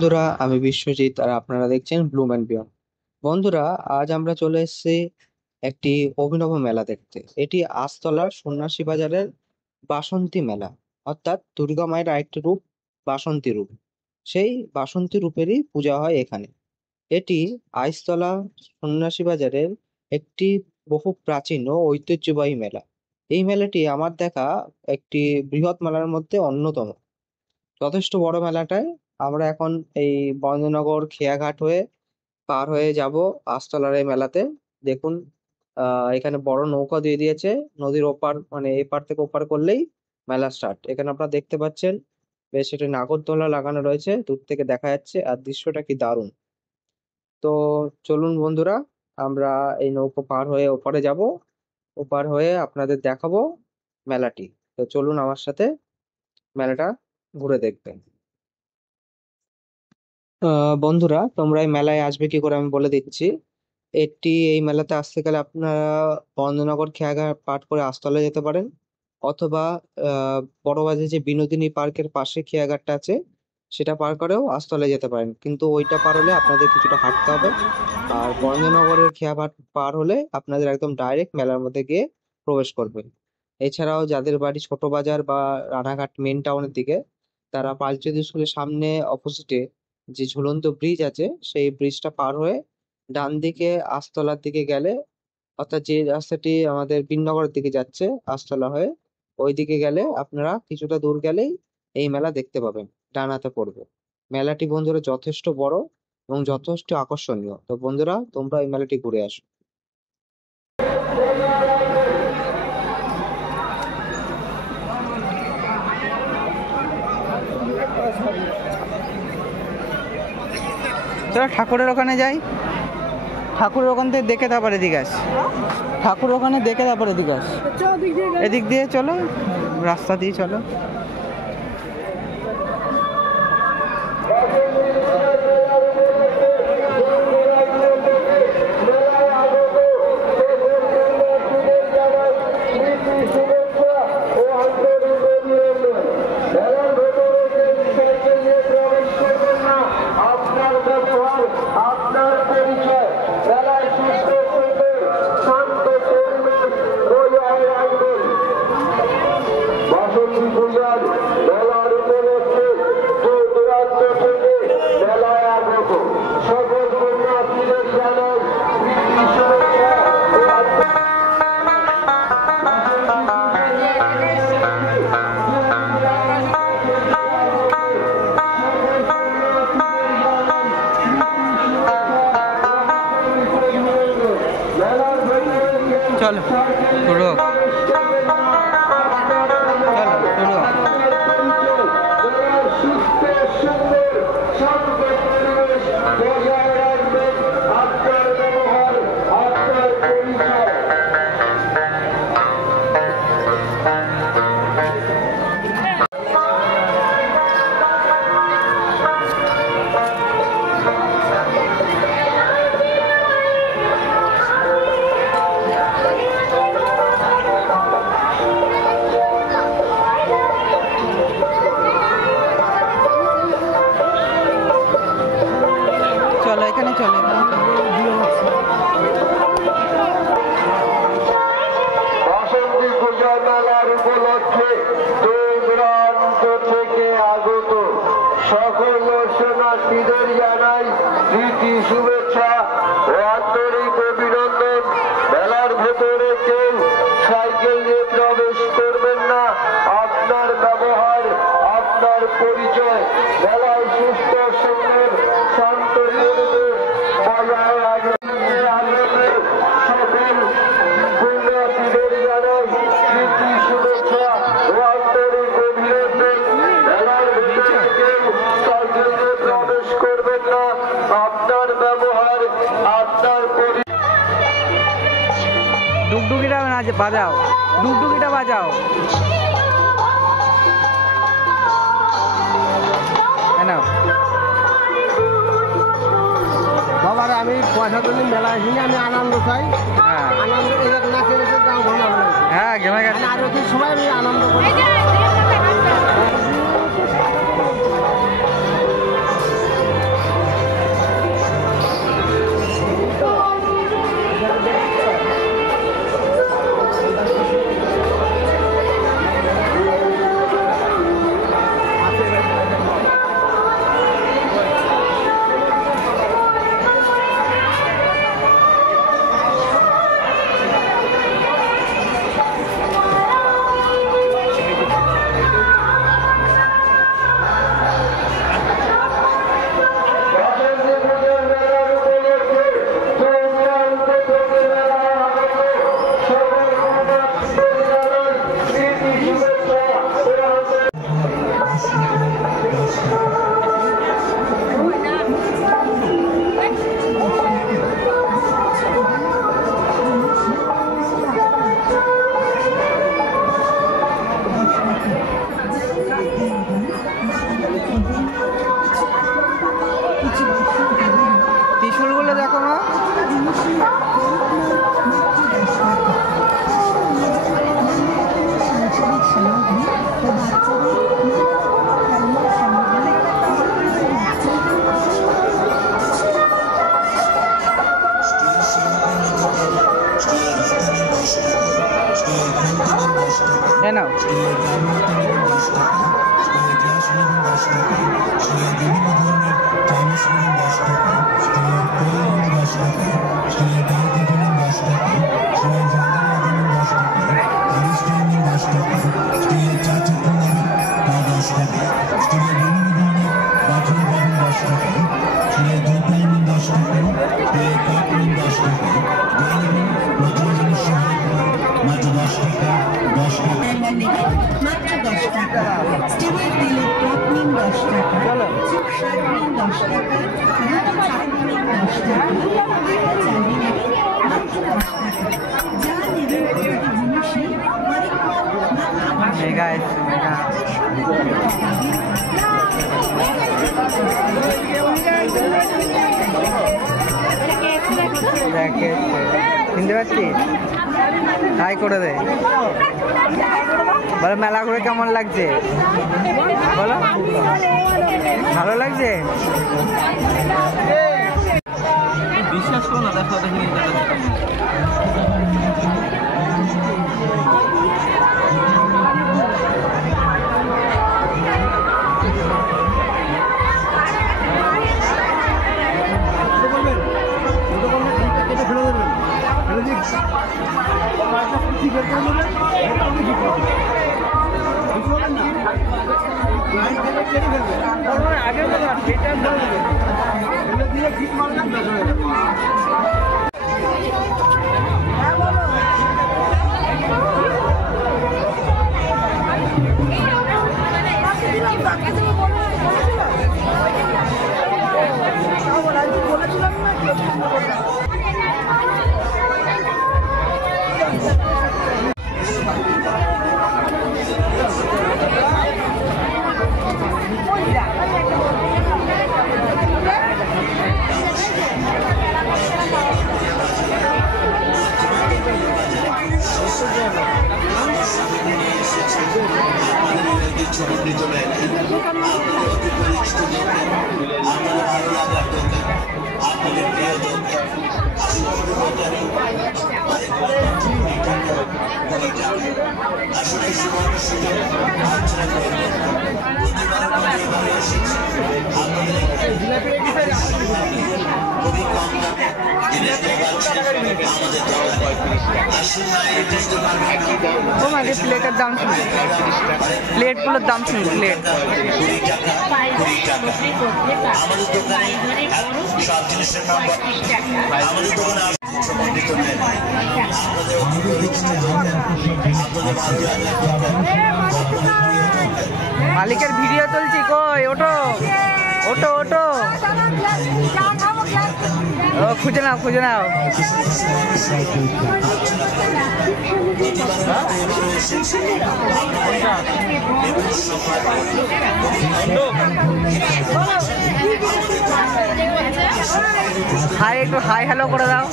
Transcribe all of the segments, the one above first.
বন্ধুরা, আমি বিশ্বজিৎ আর আপনারা দেখছেন ব্লুম অ্যান্ড বিয়ন্ড। বন্ধুরা, আজ আমরা চলে এসেছি একটি অভিনব মেলা দেখতে। এটি আস্তলার সন্ন্যাসী বাজারের বাসন্তী মেলা, অর্থাৎ দুর্গা মায়ের আরেকটি রূপ, বাসন্তী রূপ। সেই বাসন্তী রূপেরই পূজা হয় এখানে। এটি আইসতলা সন্ন্যাসী বাজারের একটি বহু প্রাচীন ও ঐতিহ্যবাহী মেলা। এই মেলাটি আমার দেখা একটি বৃহৎ মেলার মধ্যে অন্যতম। যথেষ্ট বড় মেলাটায় আমরা এখন এই বরেন্দ্রনগর খেয়াঘাট হয়ে পার হয়ে যাব আস্তলার এই মেলাতে। দেখুন, এখানে বড় নৌকা দিয়ে দিয়েছে। নদীর ওপার মানে এপার থেকে ওপার করলেই মেলা স্টার্ট। এখানে আপনারা দেখতে পাচ্ছেন বেশ একটি নাগরদোলা লাগানো রয়েছে, দূর থেকে দেখা যাচ্ছে, আর দৃশ্যটা কি দারুণ। তো চলুন বন্ধুরা, আমরা এই নৌকো পার হয়ে ওপারে যাব। ওপার হয়ে আপনাদের দেখাবো মেলাটি। তো চলুন আমার সাথে মেলাটা ঘুরে দেখবেন। বন্ধুরা, তোমরা এই মেলায় আসবে কি করে আমি বলে দিচ্ছি। এই মেলাতে আসতে গেলে আপনারা বন্দনগর খেয়াঘাট পার করে আস্তলে যেতে পারেন, অথবা বড়বাজার যে বিনোদিনী পার্কের পাশে খেয়াঘাটটা আছে সেটা পার করেও আস্তলে যেতে পারেন, কিন্তু ওইটা পার হলে আপনাদের কিছুটা হাঁটতে হবে। আর বরেন্দ্রনগরের খেয়াঘাট পার হলে আপনাদের একদম ডাইরেক্ট মেলার মধ্যে গিয়ে প্রবেশ করবেন। এছাড়াও যাদের বাড়ি ছোট বাজার বা রানাঘাট মেন টাউনের দিকে, তারা পালচেরি স্কুলের সামনে অপোজিটে যে ঝুলন্ত ব্রিজ আছে সেই ব্রিজটা পার হয়ে ডান দিকে আস্তলার দিকে গেলে, অর্থাৎ যে রাস্তাটি আমাদের বিননগরের দিকে যাচ্ছে আস্তলা হয়ে, ওই দিকে গেলে আপনারা কিছুটা দূর গেলেই এই মেলা দেখতে পাবেন। ডান হাতে পড়বে। মেলাটি বন্ধুরা যথেষ্ট বড় এবং যথেষ্ট আকর্ষণীয়। তো বন্ধুরা, তোমরা এই মেলাটি ঘুরে আসো। চলো ঠাকুরের ওখানে যাই। ঠাকুরের ওখান থেকে দেখে তারপরে এদিকে আস। ঠাকুরের ওখানে দেখে তারপরে এদিকে আস। এদিক দিয়ে চলো, রাস্তা দিয়ে চলো। চলো শুরু হোক। চলো শুরু হোক। চলো এখানে চলো, বাসন্তী পূজা মেলার উপলক্ষে দূর দূরান্ত থেকে আগত সকল দর্শনার্থীদের জানাই প্রীতি শুভেচ্ছা ও আন্তরিক অভিনন্দন। মেলার ভেতরে কেউ সাইকেল নিয়ে প্রবেশ করবেন না। আপনার ব্যবহার, আপনার পরিচয় মেলায় সুস্থ সুন্দর শান্ত পরিবেশ বজায় রাখবেন। সকল পুণ্যার্থীদের জানাই প্রীতি শুভেচ্ছা ও আন্তরিক অভিনন্দন। মেলার ভেতরে কেউ সাইকেল নিয়ে প্রবেশ করবেন না। আপনার ব্যবহার, আপনার ডুগডুগিটা বাজাও, ডুগডুগিটা বাজাও। বাবা আমি পয়সা তুলি মেলা আসিনি, আমি আনন্দ চাই। আনন্দ হ্যাঁ ঘেমে গেছে। আর সময় আমি আনন্দ করি। স্টিমার দিলে প্লেট নিন 10 টাকা, চলো শার্ট নিন 10 টাকা, দুটো চাকরি নিন 10 টাকা, দুটো চাকরি নিন মাত্র 10 টাকা। যা নেবেন প্রতিটি জিনিসই অনেক কম মাত্র মেগা এসছে মেগা। চিনতে পারছিস? হাই করে দে। বলো মেলা ঘুরে কেমন লাগছে? বলো ভালো লাগছে? বিশ্বাস করো না, দেখো দেখি তোমাকে প্লেটের দাম শুনবে, প্লেটগুলোর দাম শুনবে। প্লেট মালিকের ভিডিও তুলছি, কই ওটো ওটো ওটো, ও খুঁজে নাও খুঁজে নাও। হাই একটু হাই হ্যালো করে দাও।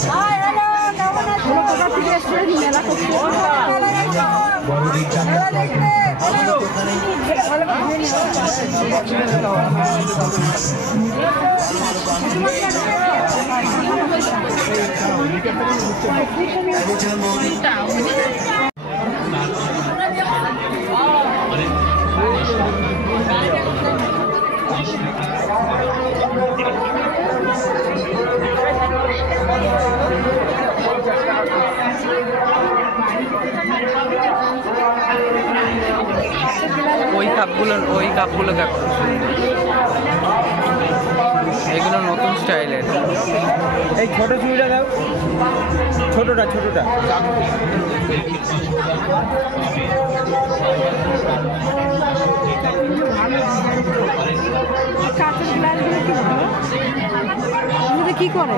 ওই কাপগুলো দেখো, এগুলো নতুন স্টাইলের। এই ছোট চুড়িটা দাও, ছোটটা ছোটটা। কাঁচের গ্লাসগুলো কি ভালো, কি করে?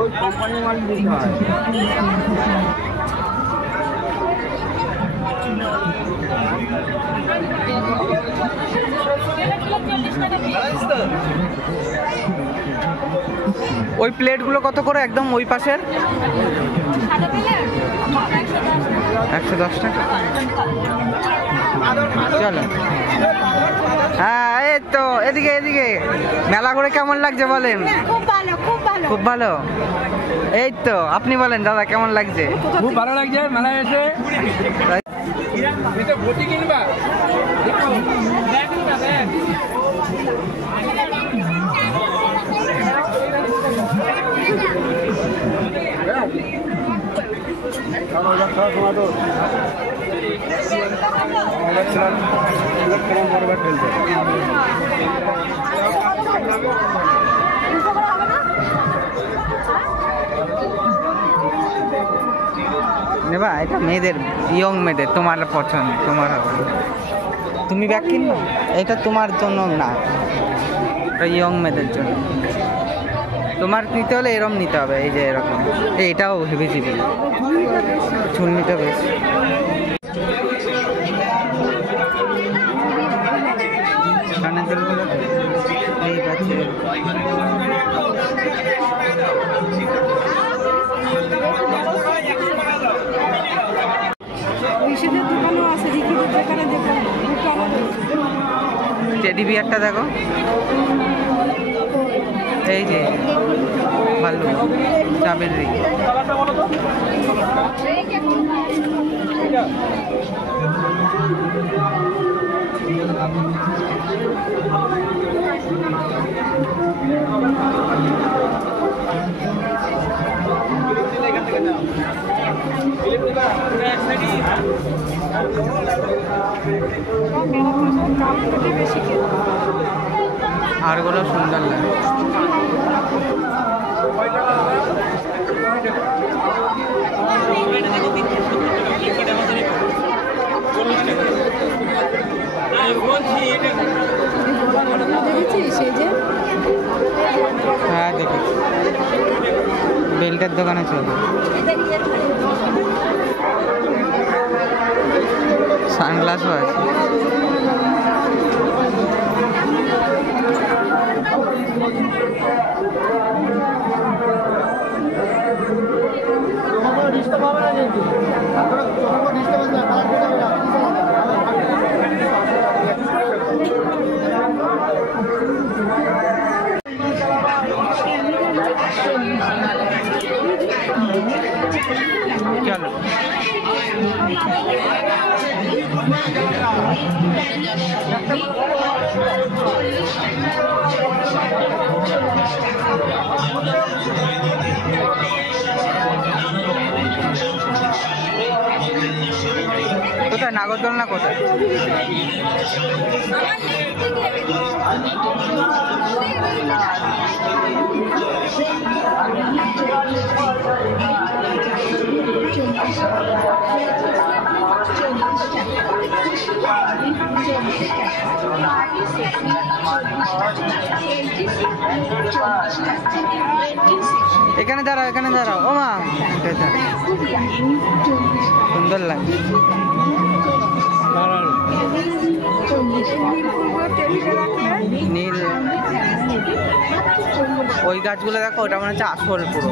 ওই কোম্পানির মাল দিতে হয়। ওই প্লেটগুলো কত করে একদম ওই পাশের? 110 টাকা। চলো, হ্যাঁ এই তো এদিকে এদিকে। মেলা ঘুরে কেমন লাগছে বলেন? খুব ভালো, খুব ভালো, খুব ভালো। এই তো আপনি বলেন দাদা কেমন লাগছে? খুব ভালো লাগছে মেলায় এসে। ভর্তি কিনবা নেবা? এটা মেয়েদের, ইয়ং মেয়েদের, তোমার পছন্দ, তোমার হবে। তুমি ব্যাগ কিনবে? এটা তোমার জন্য না, এটা ইয়ং মেয়েদের জন্য। তোমার নিতে হলে এরকম নিতে হবে, এই যে এরকম। এটাও হেভি চিপি, ঝুলনিটা বেশি। কানের দুলগুলো এই পাচ্ছে। টেডি বিয়ারটা দেখো, এই যে ভালো চাবের রিং। হারগুলো সুন্দর লাগে। হ্যাঁ দেখেছি, বেল্টের দোকানে চলবে। সানগ্লাসও আছে। চলো কোথায় নাগরদোলনা কোথায়? এখানে দাঁড়াও, এখানে দাঁড়াও। ও মা, সুন্দর লাগে। নীল ওই গাছগুলো দেখো, ওটা মনে হচ্ছে আসল পুরো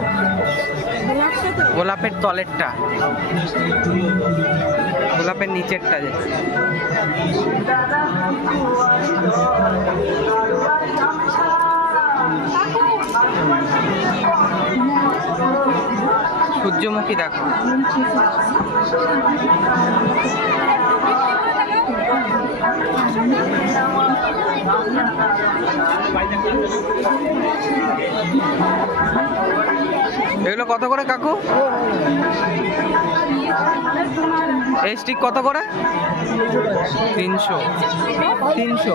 গোলাপের তলেরটা, গোলাপের নিচেরটা যে। সূর্যমুখী দেখো, এগুলো কত করে কাকু? এই স্টিক কত করে? 300। 300।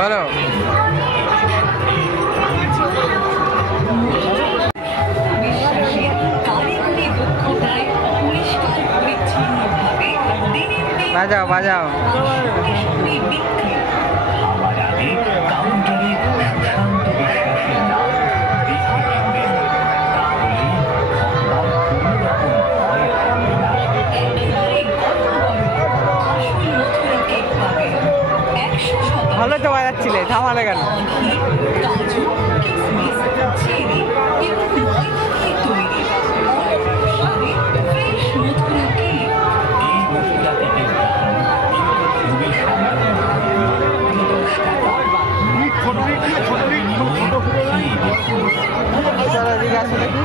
বলো বাজাও বাজাও। ভালো তো বাজাচ্ছিলে, থামালে কেন? আসো দেখি।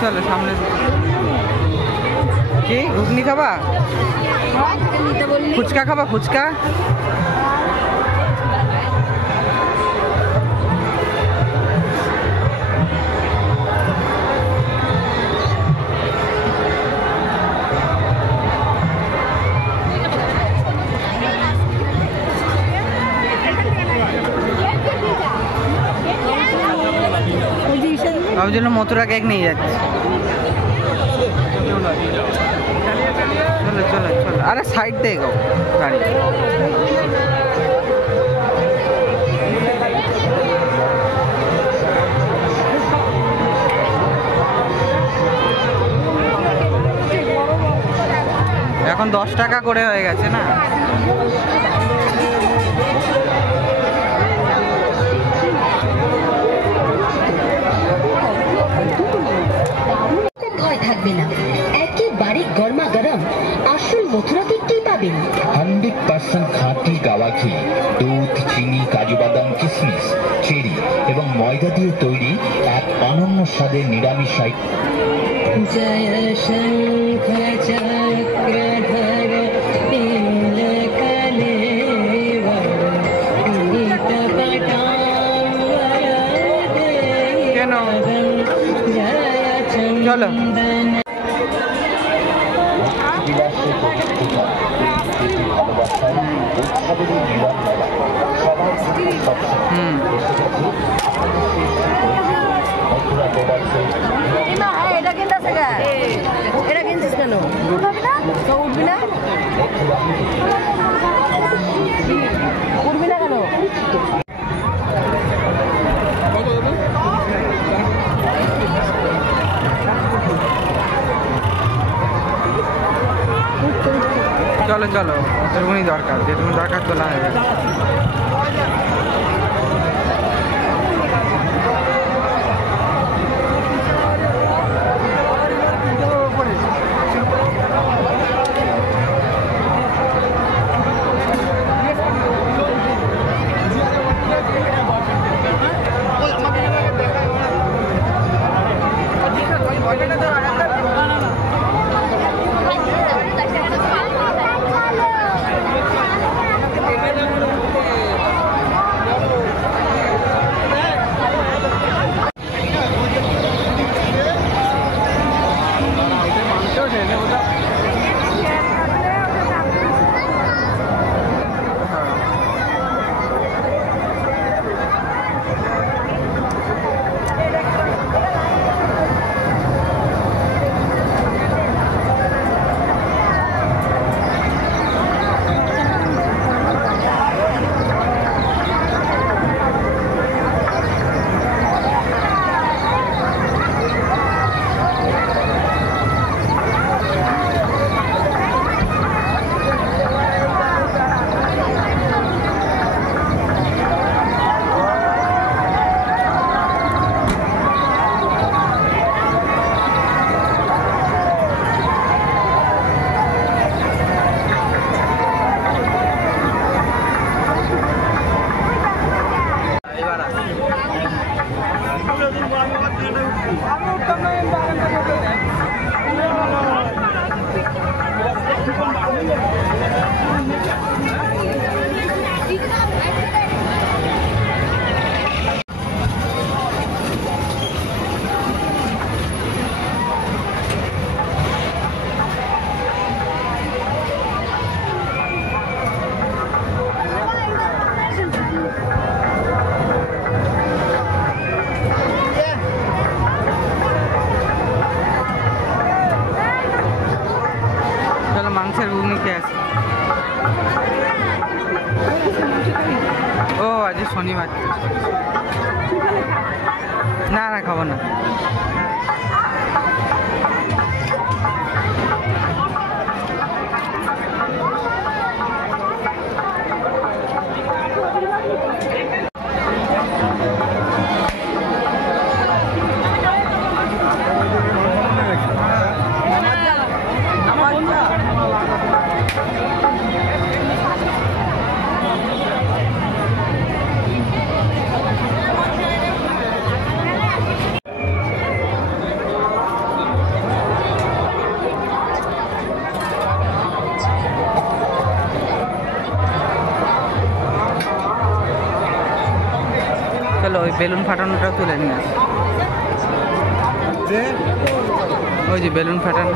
চলো সামনে। কি ঘুগনি খাবা? ফুচকা খাবা? ফুচকা ওই জন্য মথুরা কেক নিয়ে যাচ্ছি। চলো চলো চলো, আরে সাইড দিয়ে গাও গাড়ি। এখন 10 টাকা করে হয়ে গেছে না? ভয় থাকবে না, একেবারে গরমা গরম আসল মথুরা কেকটাই পাবেন। 100% খাঁটি গাওয়া ঘি, দুধ, চিনি, কাজু বাদাম, কিশমিশ, চেরি এবং ময়দা দিয়ে তৈরি এক অনন্য স্বাদের নিরামিষ জয় শঙ্কর চক্রধর কেন? চলো এটা কিনতেছে এটা কিনছিস কেন? তো উঠবি না, উঠবি না কেন? চলো চলো, যেটুকুনি দরকার, যেটুকুনি দরকার তোলা হয়ে গেছে। কে আছে? ও আজ শনিবার। না না খাবো না। চলো ওই বেলুন ফাটানোটা তুলে নিয়ে আসি। ওই যে বেলুন ফাটানো।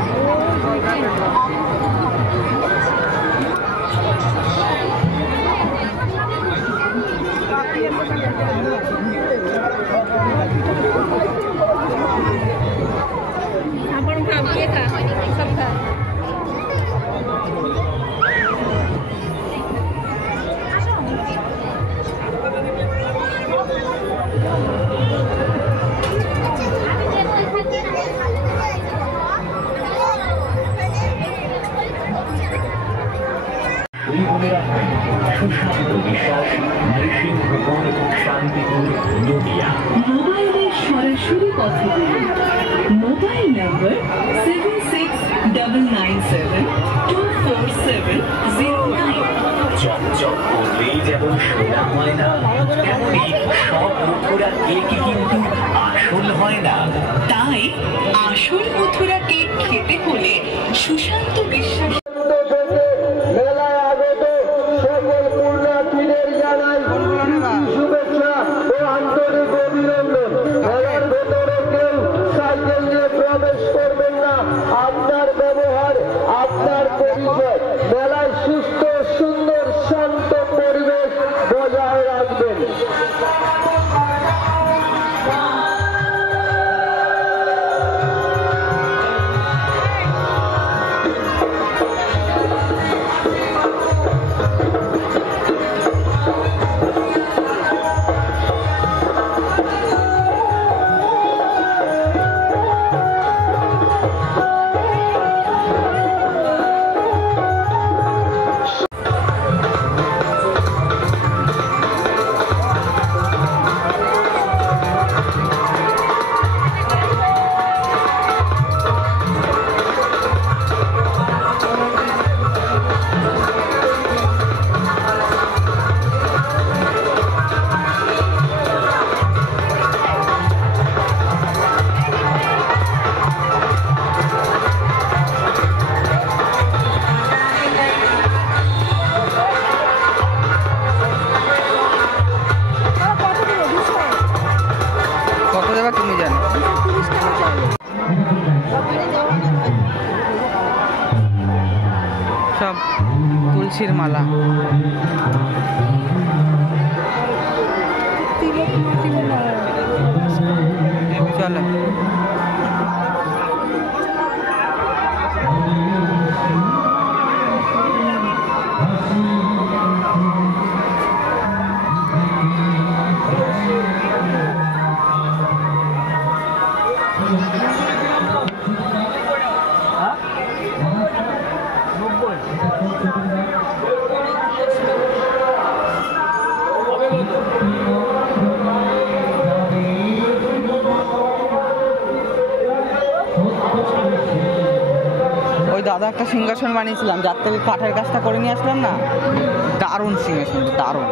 সুশান্ত বিশ্বাস, নৃসিংহপুর, শান্তিপুর, নদিয়া। মোবাইলের সরাসরি কথা বলুন। মোবাইল নম্বর 7697247009। চকচক করলেই যেমন সোনা হয় না, তেমনি সব মথুরা কেকই কিন্তু আসল হয় না। তাই আসল মথুরা কেক খেতে হলে সুশান্ত বিশ্বাস মেলায় আগত সকল পুণ্যার্থীদের জানাই শুভেচ্ছা ও আন্তরিক অভিনন্দন। মেলার ভেতরে কেউ সাইকেল নিয়ে প্রবেশ করবেন না। আপনার ব্যবহার, আপনার পরিচয়, মেলায় সুস্থ, সুন্দর, শান্ত পরিবেশ বজায় রাখবেন। কত দেবা তুমি জানো? সব তুলসীর মালা। চলো ওই দাদা একটা সিংহাসন বানিয়েছিলাম, যার থেকে কাঠের কাজটা করে নিয়ে আসলাম না, দারুণ সিংহাসন, দারুণ।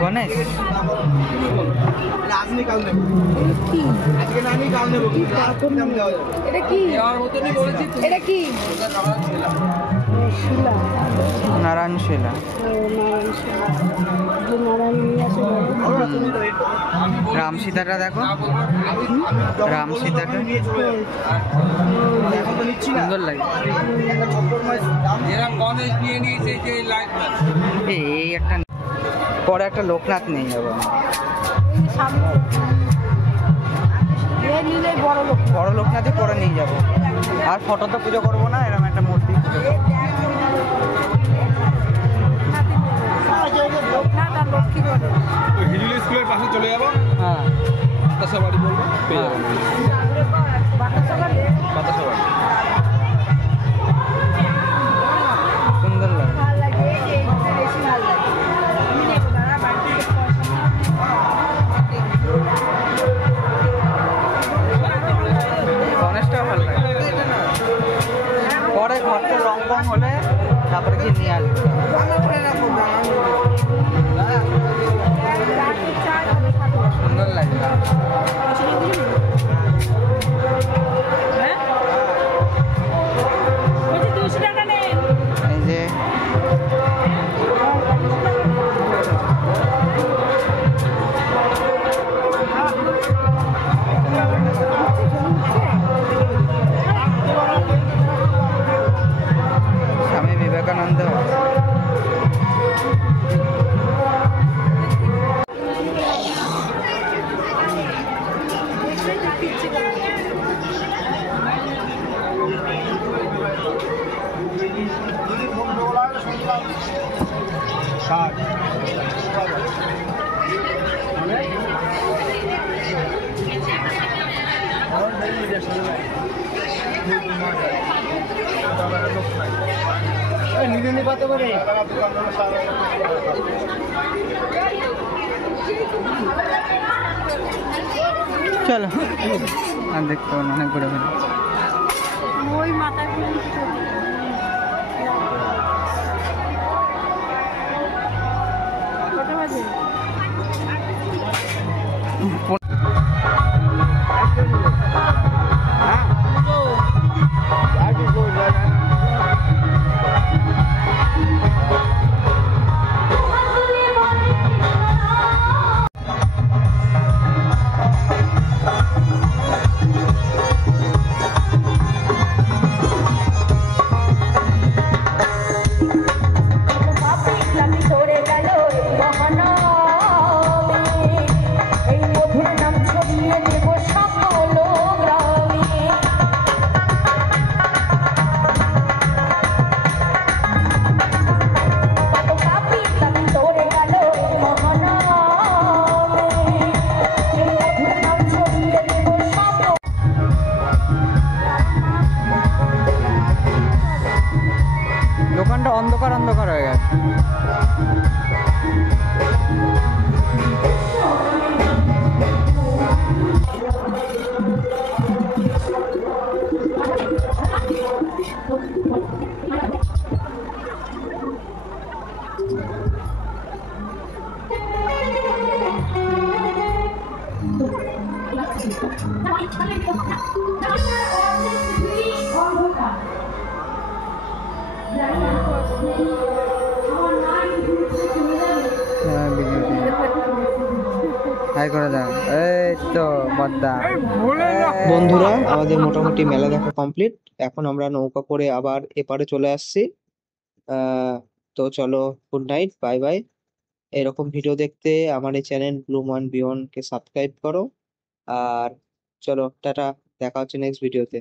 গণেশ এটা কি? এটা কি? শিলা নারায়ণ শিলা। নারায়ণ শিলা যে নারায়ণ নিয়ে আসে রাম সীতাটা দেখো, রাম সীতাটা সুন্দর লাগে। এই একটা পরে একটা লোকনাথ নিয়ে যাবো, সামনে নিলে বড় লোক বড় লোকনাথই পরে নিয়ে যাবো। আর ফটো তো পুজো করবো না, এরকম একটা মূর্তি পুজো করবো। লোকনাথ আর লক্ষ্মী করে হিজলি স্কুলের পাশে চলে যাবো, হ্যাঁ বাতাসা বাড়ি বলবো, পেয়ে যাবো বাতাসা বাড়ি বাতাসা বাড়ি। সুন্দর লাগে। ভালো লাগে, এই যে বেশি ভালো লাগে। আমি নেবো দাঁড়া, বাড়ি থেকে গণেশটাও ভালো লাগে। পরে ঘরটা রং রং হলে তারপরে কি নিয়ে আসবো। সুন্দর লাগে। এই যে স্বামী বিবেকানন্দ। চলো আর দেখতে পাবো না, অনেক ঘুরে ঘুরে। ওই মাথায় করে কটা বাজে? দোকানটা অন্ধকার অন্ধকার হয়ে গেছে। হাই করে দাও, এই তো বদ্দা। বন্ধুরা, আমাদের মোটামুটি মেলা দেখা কমপ্লিট। এখন আমরা নৌকা করে আবার এপারে চলে আসছি। তো চলো, গুড নাইট, বাই বাই। এরকম ভিডিও দেখতে আমার এই চ্যানেল ব্লুম ওয়ান বিয়ন্ড কে সাবস্ক্রাইব করো। আর চলো, টাটা, দেখা হচ্ছে নেক্সট ভিডিওতে।